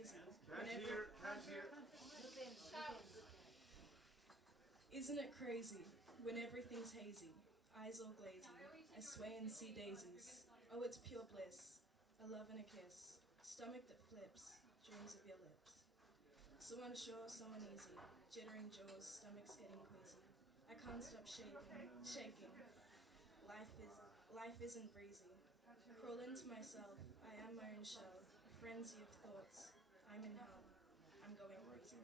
crazy? Isn't it crazy when everything's hazy, eyes all glazy, I sway and see daisies. Oh, it's pure bliss, a love and a kiss, stomach that flips, dreams of your lips. So unsure, so uneasy, jittering jaws, stomach's getting queasy. I can't stop shaking. Life isn't breezy. Crawl into myself, I am my own shell, a frenzy of thoughts. I'm in hell, I'm going crazy.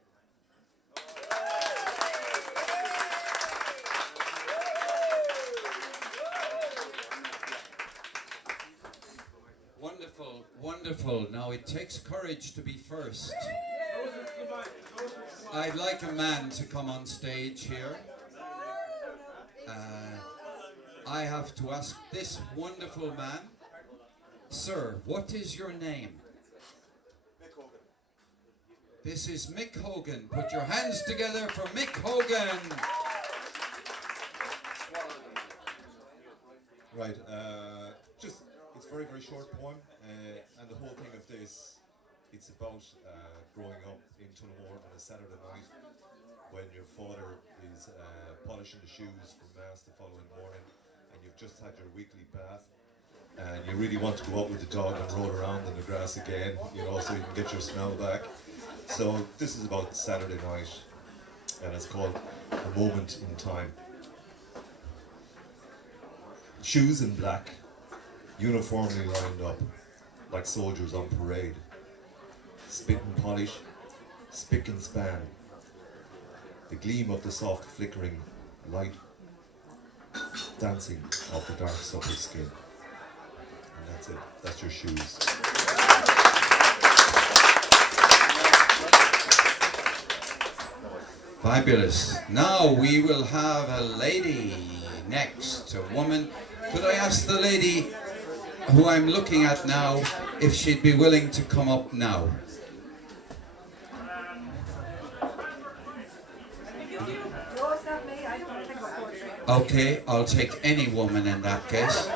Wonderful, wonderful. Now it takes courage to be first. I'd like a man to come on stage here. I have to ask this wonderful man, sir, what is your name? This is Mick Hogan. Put your hands together for Mick Hogan. Right, it's a very, very short poem, and the whole thing of this, it's about growing up in Tullamore on a Saturday night when your father is polishing the shoes for Mass the following morning, and you've just had your weekly bath, and you really want to go out with the dog and roll around in the grass again, you know, so you can get your smell back. So this is about Saturday night, and it's called A Moment in Time. Shoes in black, uniformly lined up, like soldiers on parade. Spit and polish, spick and span. The gleam of the soft flickering light dancing off the dark supple skin. And that's it, that's your shoes. Fabulous. Now we will have a lady next, a woman. Could I ask the lady who I'm looking at now if she'd be willing to come up now? Okay, I'll take any woman in that case.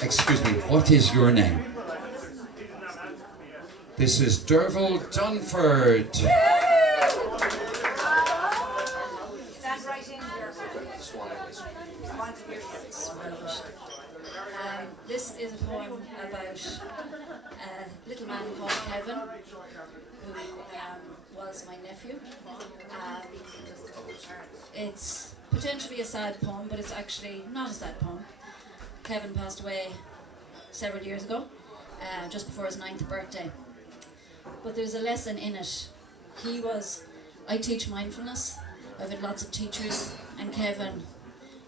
Excuse me, what is your name? This is Derval Dunford. Stand right in here. This is a poem about a little man called Kevin, who was my nephew. It's potentially a sad poem, but it's actually not a sad poem. Kevin passed away several years ago, just before his 9th birthday. But there's a lesson in it. I teach mindfulness. I've had lots of teachers, and Kevin,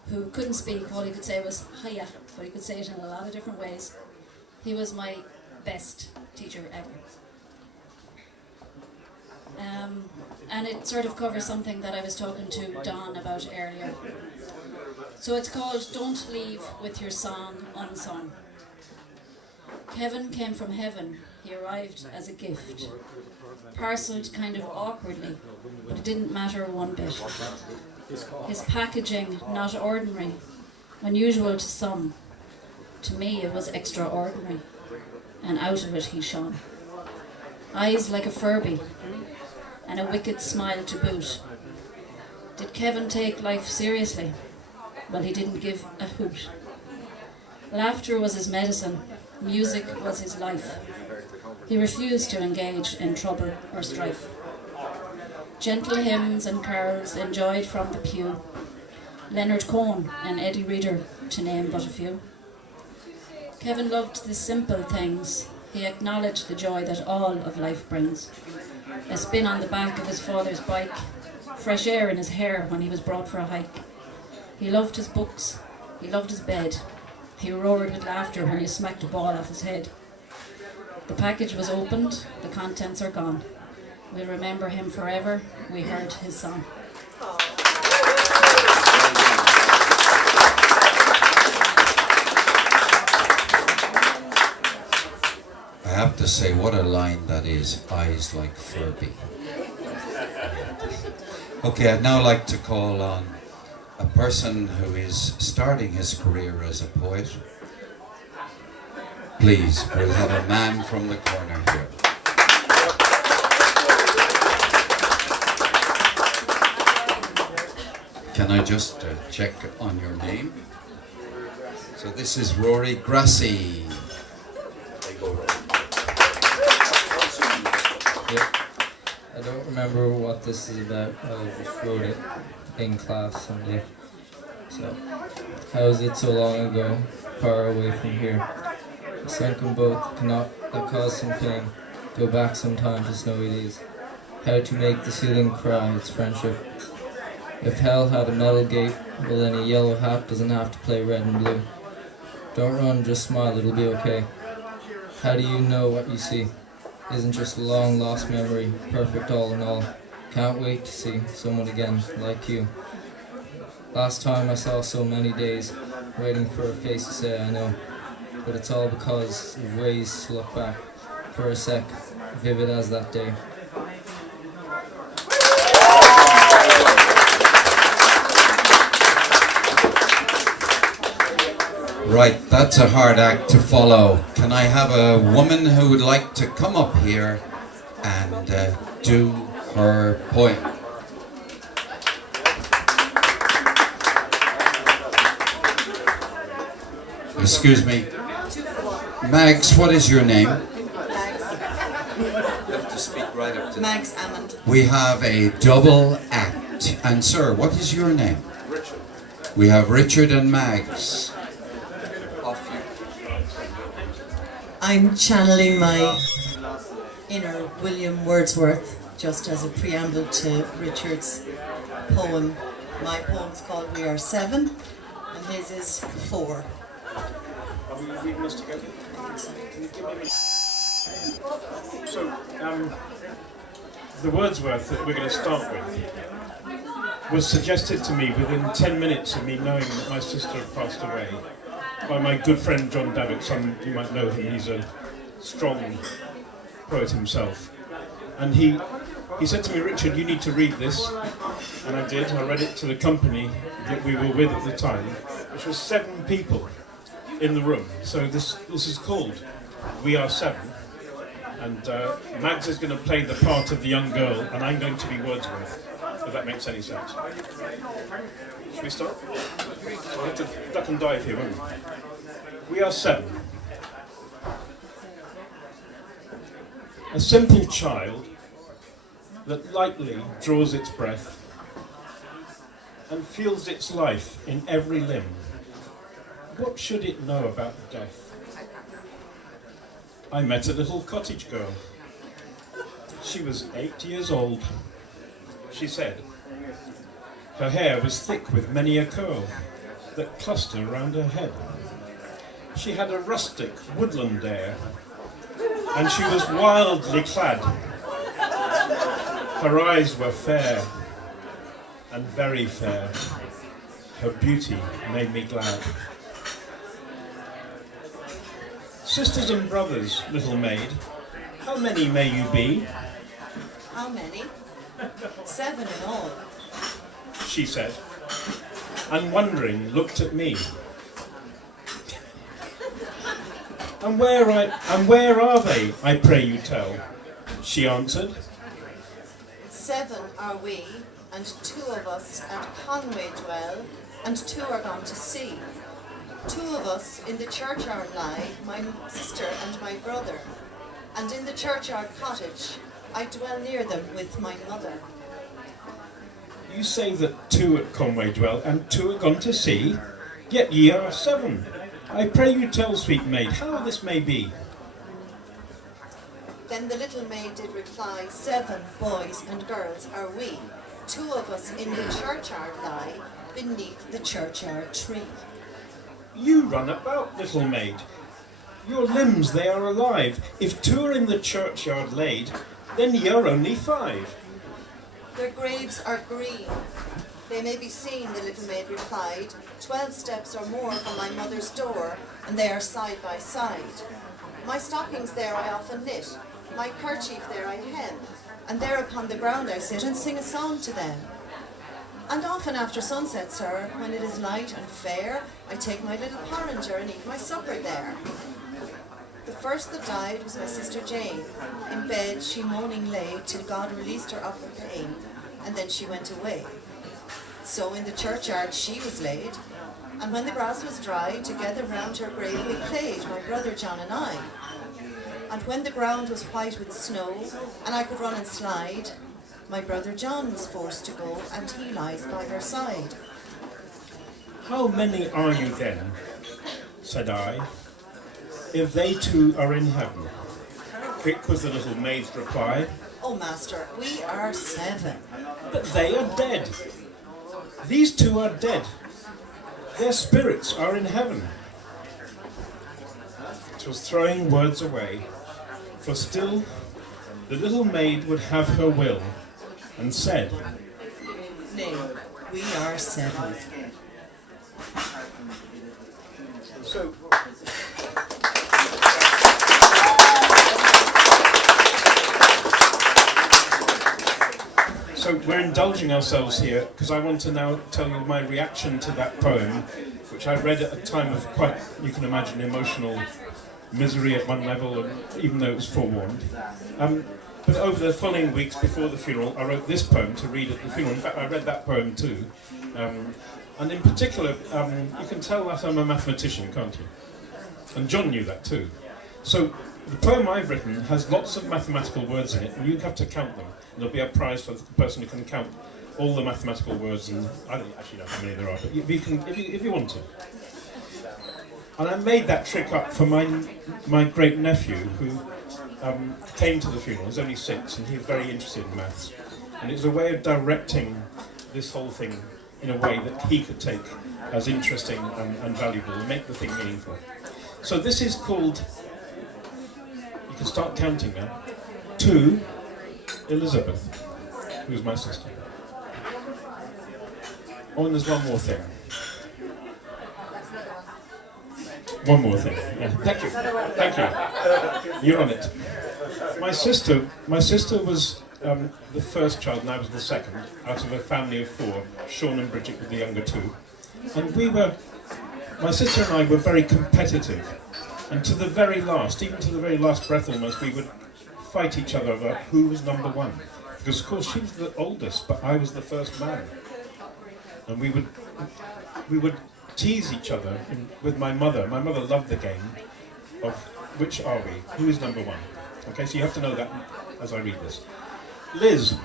who couldn't speak, all he could say was hiya, but he could say it in a lot of different ways. He was my best teacher ever. And it sort of covers something that I was talking to Don about earlier. So it's called Don't Leave with Your Song Unsung. Kevin came from heaven. He arrived as a gift, parcelled kind of awkwardly, but it didn't matter one bit. His packaging, not ordinary, unusual to some. To me it was extraordinary, and out of it he shone. Eyes like a Furby, and a wicked smile to boot. Did Kevin take life seriously? Well, he didn't give a hoot. Laughter was his medicine, music was his life. He refused to engage in trouble or strife. Gentle hymns and carols enjoyed from the pew. Leonard Cohen and Eddie Reader, to name but a few. Kevin loved the simple things. He acknowledged the joy that all of life brings. A spin on the back of his father's bike, fresh air in his hair when he was brought for a hike. He loved his books, he loved his bed. He roared with laughter when he smacked a ball off his head. The package was opened, the contents are gone. We'll remember him forever, we heard his song. I have to say, what a line that is, eyes like Furby. Okay, I'd now like to call on a person who is starting his career as a poet. Please, we'll have a man from the corner here. Can I just check on your name? So this is Rory Grassi. Yeah. I don't remember what this is about. I just wrote it in class someday. So, how is it so long ago, far away from here? A sunken boat that caused some pain. Go back sometime to snowy days. How to make the ceiling cry, it's friendship. If hell had a metal gate, well then a yellow hat doesn't have to play red and blue. Don't run, just smile, it'll be okay. How do you know what you see? Isn't just a long lost memory, perfect all in all. Can't wait to see someone again, like you. Last time I saw so many days, waiting for a face to say I know. But it's all because of ways to look back, for a sec, vivid as that day. Right, that's a hard act to follow. Can I have a woman who would like to come up here and do her poem? Excuse me. Mags, what is your name? You have to speak right up to Mags Ammond. We have a double act. And sir, what is your name? Richard. We have Richard and Mags. Off you. I'm channeling my inner William Wordsworth just as a preamble to Richard's poem. My poem's called We Are Seven and his is 4. Are we reading this together? I think so. Can you give me So, the Wordsworth that we're going to start with was suggested to me within 10 minutes of me knowing that my sister had passed away by my good friend John Davitt. Some you might know him, he's a strong poet himself. And he said to me, Richard, you need to read this. And I did. I read it to the company that we were with at the time, which was 7 people in the room. So this is called We Are Seven. And Mags is going to play the part of the young girl, and I'm going to be Wordsworth, if that makes any sense. Should we start? So I have to duck and dive here, won't we? We are 7. A simple child that lightly draws its breath and feels its life in every limb. What should it know about death? I met a little cottage girl. She was 8 years old. She said, her hair was thick with many a curl that clustered around her head. She had a rustic woodland air, and she was wildly clad. Her eyes were fair, and very fair. Her beauty made me glad. Sisters and brothers, little maid, how many may you be? How many? 7 in all. She said, and wondering looked at me. And where are they, I pray you tell? She answered. 7 are we, and 2 of us at Conway dwell, and 2 are gone to sea. 2 of us in the churchyard lie, my sister and my brother, and in the churchyard cottage I dwell near them with my mother. You say that 2 at Conway dwell, and 2 are gone to sea, yet ye are 7. I pray you tell, sweet maid, how this may be. Then the little maid did reply, 7 boys and girls are we. 2 of us in the churchyard lie, beneath the churchyard tree. You run about, little maid. Your limbs, they are alive. If 2 are in the churchyard laid, then ye are only 5. Their graves are green. They may be seen, the little maid replied, 12 steps or more from my mother's door, and they are side by side. My stockings there I often knit, my kerchief there I hem, and there upon the ground I sit and sing a song to them. And often after sunset, sir, when it is light and fair, I take my little porringer and eat my supper there. The first that died was my sister Jane. In bed she moaning lay till God released her of her pain, and then she went away. So in the churchyard she was laid, and when the grass was dry, together round her grave we played, my brother John and I. And when the ground was white with snow, and I could run and slide, my brother John was forced to go, and he lies by her side. How many are you then, said I, if they too are in heaven? Quick was the little maid's reply. Oh, master, we are 7. But they are dead. These two are dead. Their spirits are in heaven. It was throwing words away, for still the little maid would have her will, and said, Nay, we are 7. So we're indulging ourselves here because I want to now tell you my reaction to that poem, which I read at a time of quite, you can imagine, emotional misery at one level, and even though it was forewarned. But over the following weeks before the funeral, I wrote this poem to read at the funeral. In fact, I read that poem too. And in particular, you can tell that I'm a mathematician, can't you? And John knew that too. So the poem I've written has lots of mathematical words in it, and you have to count them. And there'll be a prize for the person who can count all the mathematical words, and I don't actually know how many there are, but if you want to. And I made that trick up for my great nephew, who came to the funeral. He was only 6, and he was very interested in maths. And it was a way of directing this whole thing in a way that he could take as interesting and valuable, and make the thing meaningful. So this is called, you can start counting now, to Elizabeth, who's my sister. Oh, and there's one more thing. One more thing. Yeah. Thank you. Thank you. You're on it. My sister was the first child, and I was the second, out of a family of 4. Sean and Bridget were the younger 2. And my sister and I were very competitive. And to the very last, even to the very last breath almost, we would fight each other over who was number 1. Because of course she was the oldest, but I was the first man. And we would tease each other with my mother. My mother loved the game of which are we? Who is number 1? Okay, so you have to know that as I read this. Liz,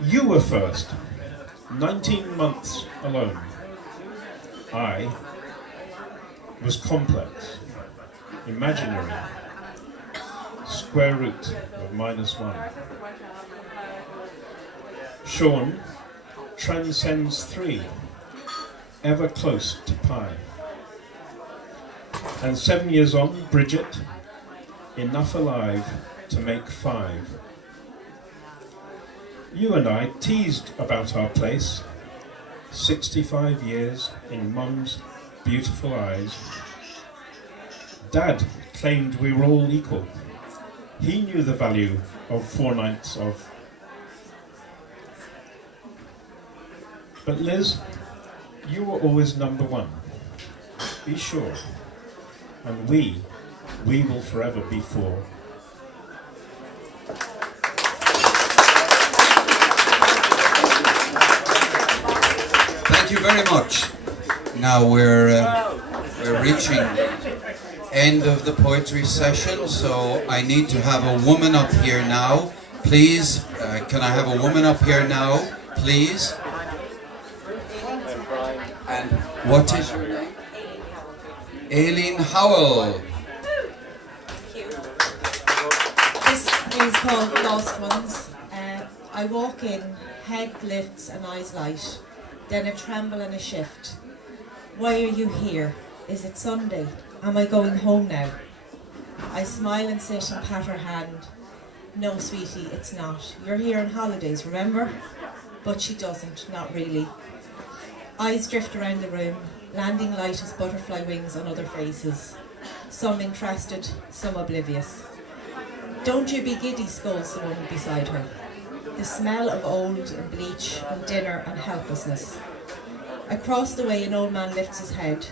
you were first. 19 months alone. I was complex, imaginary, square root of -1. Sean transcends 3, ever close to pi. And 7 years on, Bridget, enough alive to make 5. You and I teased about our place, 65 years in Mum's beautiful eyes. Dad claimed we were all equal. He knew the value of 4 nights of. But Liz, you were always number 1. Be sure. And we will forever be 4. Thank you very much. Now we're reaching end of the poetry session, so I need to have a woman up here now. Please, can I have a woman up here now, please? And what is your name? Aileen Howell. This is called Lost Ones. I walk in, head lifts and eyes light, then a tremble and a shift. Why are you here? Is it Sunday? Am I going home now? I smile and sit and pat her hand. No, sweetie, it's not. You're here on holidays, remember? But she doesn't, not really. Eyes drift around the room, landing light as butterfly wings on other faces. Some interested, some oblivious. Don't you be giddy, scolds the woman beside her. the smell of old and bleach and dinner and helplessness. Across the way, an old man lifts his head.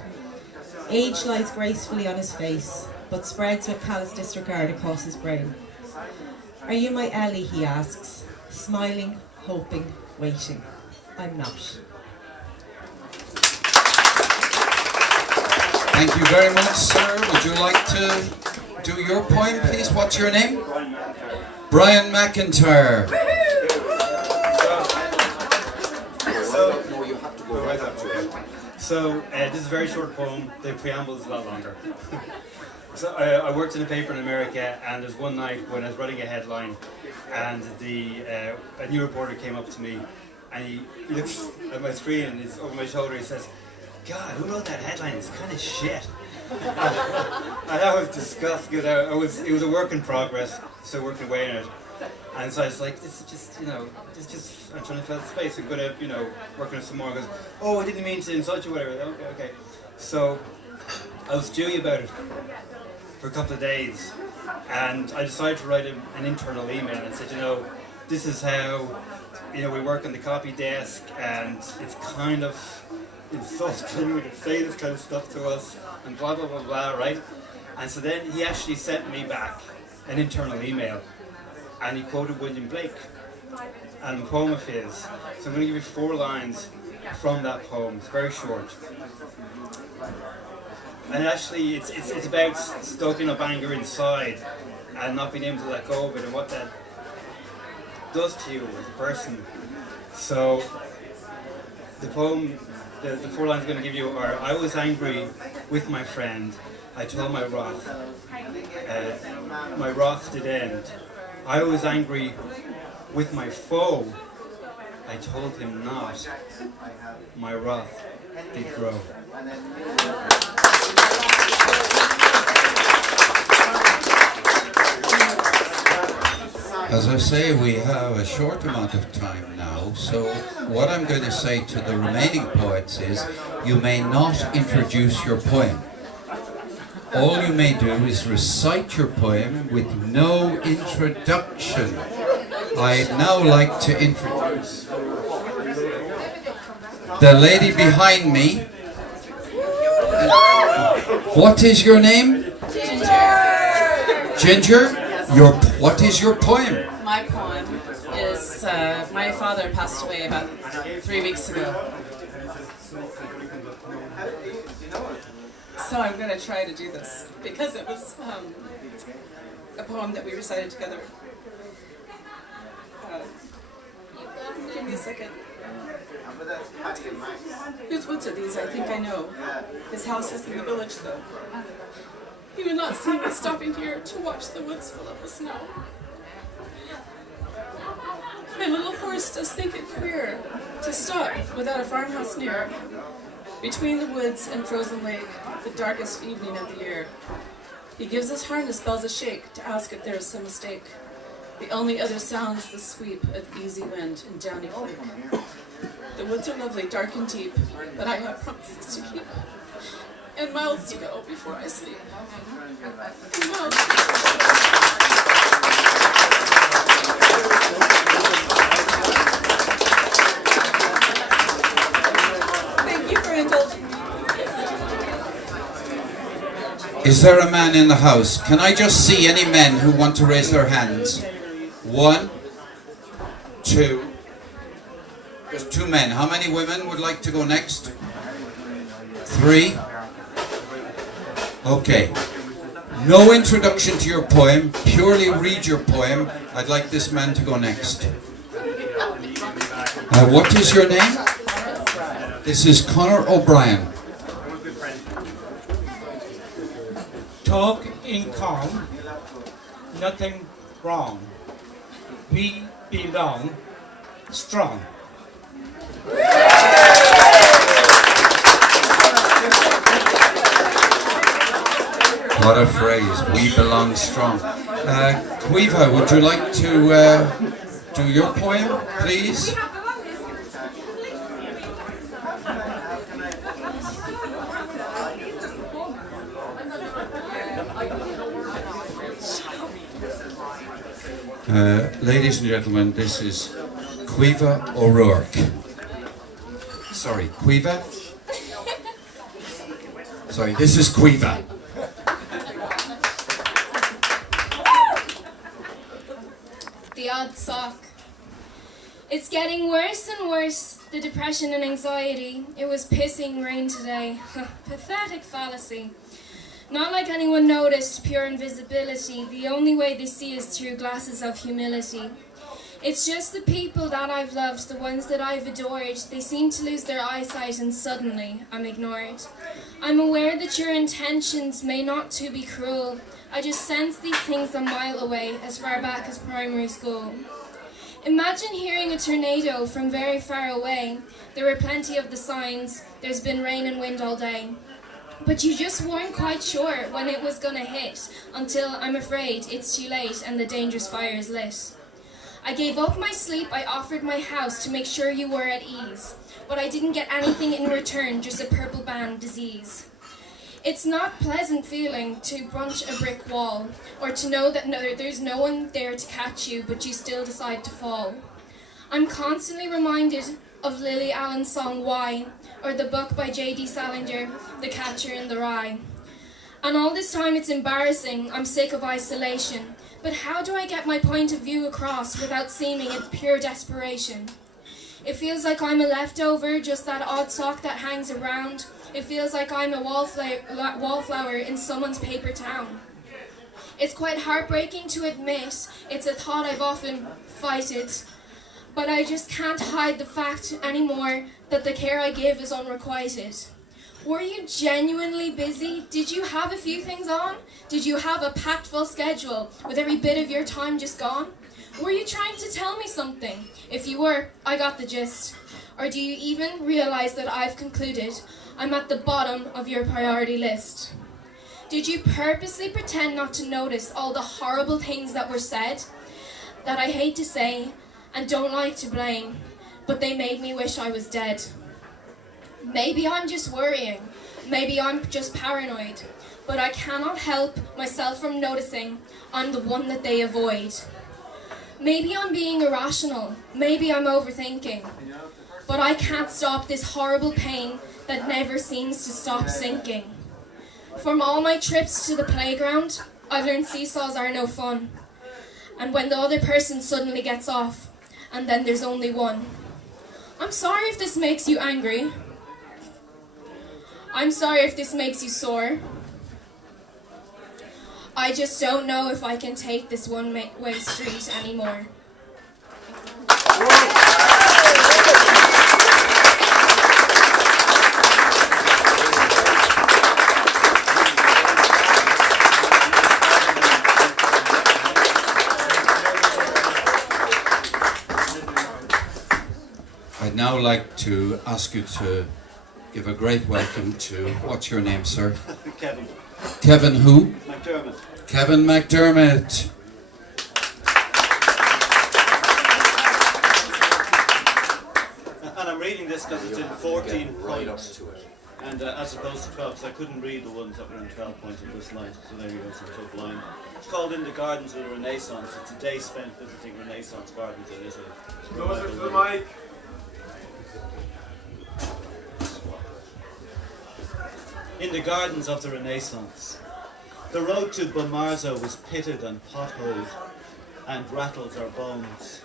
Age lies gracefully on his face, but spreads with callous disregard across his brain. Are you my Ellie, he asks, smiling, hoping, waiting. I'm not. Thank you very much, sir. Would you like to do your poem, please? What's your name? Brian McIntyre. So this is a very short poem. The preamble is a lot longer. So I worked in a paper in America, and there's one night when I was writing a headline, and a new reporter came up to me, and he looks at my screen and he's over my shoulder. He says, "God, who wrote that headline? It's kind of shit." And I was disgusted because it was a work in progress, still working away on it. And so I was like, this is just, I'm trying to fill the space. I'm going to, work on it some more. He goes, "Oh, I didn't mean to insult you, whatever." Okay. So I was stewing about it for a couple of days, and I decided to write an internal email and said, this is how, we work on the copy desk, and it's kind of insulting when you say this kind of stuff to us, and blah, blah, blah, blah, right? And so then he actually sent me back an internal email, and he quoted William Blake and a poem of his. So I'm going to give you 4 lines from that poem. It's very short. And actually, it's about stoking up anger inside and not being able to let go of it, and what that does to you as a person. So the poem, the 4 lines I'm going to give you are: I was angry with my friend. I told my wrath. My wrath did end. I was angry with my foe. I told him not. My wrath did grow. As I say, we have a short amount of time now, so what I'm going to say to the remaining poets is, you may not introduce your poem. All you may do is recite your poem with no introduction. I'd now like to introduce the lady behind me. What is your name? Ginger. Ginger? What is your poem? My poem is, my father passed away about 3 weeks ago. So I'm going to try to do this, because it was a poem that we recited together. Give me a second. Whose woods are these? I think I know. His house is in the village, though. He would not see me stopping here to watch the woods full of the snow. My little horse does think it queer to stop without a farmhouse near, between the woods and frozen lake, the darkest evening of the year. He gives his harness bells a shake to ask if there is some mistake. The only other sound's the sweep of easy wind and downy flake. The woods are lovely, dark and deep, but I have promises to keep, and miles to go before I sleep. And miles to go. Thank you for indulging me. Is there a man in the house? Can I just see any men who want to raise their hands? 1, 2. There's 2 men. How many women would like to go next? 3. Okay. No introduction to your poem. Purely read your poem. I'd like this man to go next. What is your name? This is Conor O'Brien. Talk in calm, nothing wrong. We belong strong. What a phrase, we belong strong. Quiva, would you like to do your poem, please? Ladies and gentlemen, this is Quiva O'Rourke. Sorry, Quiva? Sorry, this is Quiva. The odd sock. It's getting worse and worse, the depression and anxiety. It was pissing rain today. Pathetic fallacy. Not like anyone noticed pure invisibility. The only way they see is through glasses of humility. It's just the people that I've loved, the ones that I've adored. They seem to lose their eyesight and suddenly I'm ignored. I'm aware that your intentions may not to be cruel. I just sense these things a mile away, as far back as primary school. Imagine hearing a tornado from very far away. There were plenty of the signs. There's been rain and wind all day. But you just weren't quite sure when it was gonna hit, until I'm afraid it's too late and the dangerous fire is lit. I gave up my sleep, I offered my house to make sure you were at ease. But I didn't get anything in return, just a purple band disease. It's not pleasant feeling to brunch a brick wall, or to know that there's no one there to catch you, but you still decide to fall. I'm constantly reminded of Lily Allen's song Why, or the book by J.D. Salinger, The Catcher in the Rye. And all this time it's embarrassing, I'm sick of isolation. But how do I get my point of view across without seeming it's pure desperation? It feels like I'm a leftover, just that odd sock that hangs around. It feels like I'm a wallflower in someone's paper town. It's quite heartbreaking to admit, it's a thought I've often fighted. But I just can't hide the fact anymore that the care I give is unrequited. Were you genuinely busy? Did you have a few things on? Did you have a packed full schedule with every bit of your time just gone? Were you trying to tell me something? If you were, I got the gist. Or do you even realize that I've concluded I'm at the bottom of your priority list? Did you purposely pretend not to notice all the horrible things that were said, that I hate to say and don't like to blame, but they made me wish I was dead? Maybe I'm just worrying, maybe I'm just paranoid, but I cannot help myself from noticing I'm the one that they avoid. Maybe I'm being irrational, maybe I'm overthinking, but I can't stop this horrible pain that never seems to stop sinking. From all my trips to the playground, I've learned seesaws are no fun. And when the other person suddenly gets off, and then there's only one. I'm sorry if this makes you angry. I'm sorry if this makes you sore. I just don't know if I can take this one-way street anymore. I'd now like to ask you to give a great welcome to, what's your name, sir? Kevin. Kevin who? McDermott. Kevin McDermott. And I'm reading this because it's in 14 points. And as opposed to 12, because I couldn't read the ones that were in 12 points in this line. So there you go, so I took line. It's called In the Gardens of the Renaissance. It's a day spent visiting Renaissance gardens in Italy. Closer to the mic. In the gardens of the Renaissance, the road to Bomarzo was pitted and potholed, and rattles our bones.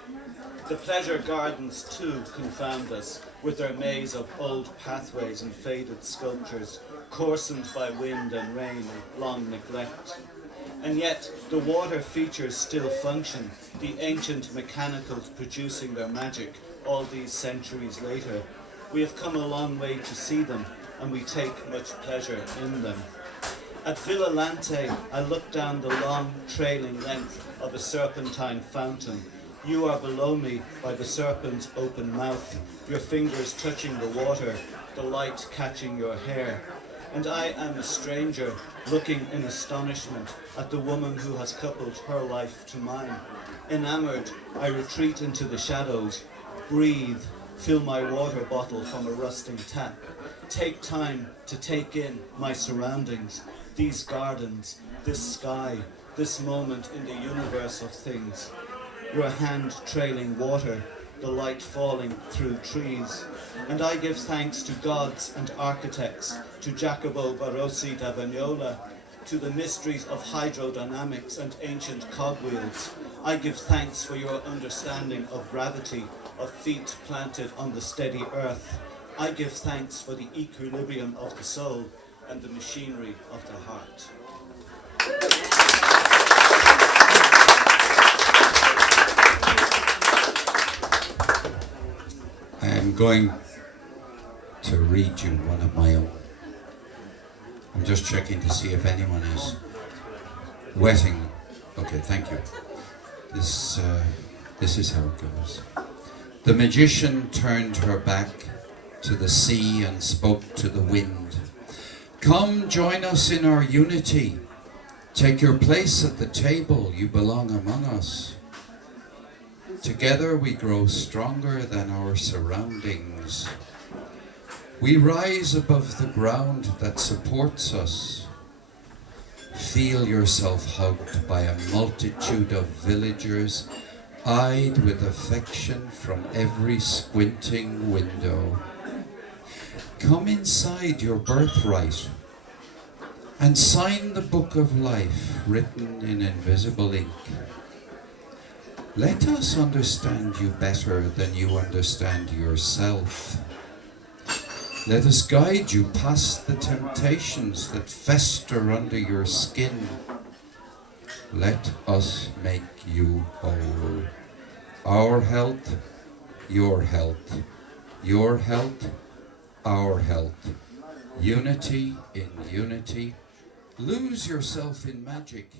The pleasure gardens too confound us, with their maze of old pathways and faded sculptures, coarsened by wind and rain and long neglect. And yet the water features still function, the ancient mechanicals producing their magic all these centuries later. We have come a long way to see them, and we take much pleasure in them. At Villa Lante, I look down the long, trailing length of a serpentine fountain. You are below me by the serpent's open mouth, your fingers touching the water, the light catching your hair. And I am a stranger, looking in astonishment at the woman who has coupled her life to mine. Enamored, I retreat into the shadows, breathe, fill my water bottle from a rusting tap. Take time to take in my surroundings, these gardens, this sky, this moment in the universe of things. your hand trailing water, the light falling through trees. And I give thanks to gods and architects, to Jacopo Barossi da Vignola, to the mysteries of hydrodynamics and ancient cogwheels. I give thanks for your understanding of gravity, of feet planted on the steady earth. I give thanks for the equilibrium of the soul and the machinery of the heart. I am going to read you one of my own. I'm just checking to see if anyone is wetting. Okay, thank you. This is how it goes. The magician turned her back to the sea and spoke to the wind. Come, join us in our unity. Take your place at the table, you belong among us. Together we grow stronger than our surroundings. We rise above the ground that supports us. Feel yourself hugged by a multitude of villagers, eyed with affection from every squinting window. Come inside your birthright and sign the book of life written in invisible ink. Let us understand you better than you understand yourself. Let us guide you past the temptations that fester under your skin. Let us make you whole. Our health, your health. Your health, our health. Unity in unity. Lose yourself in magic.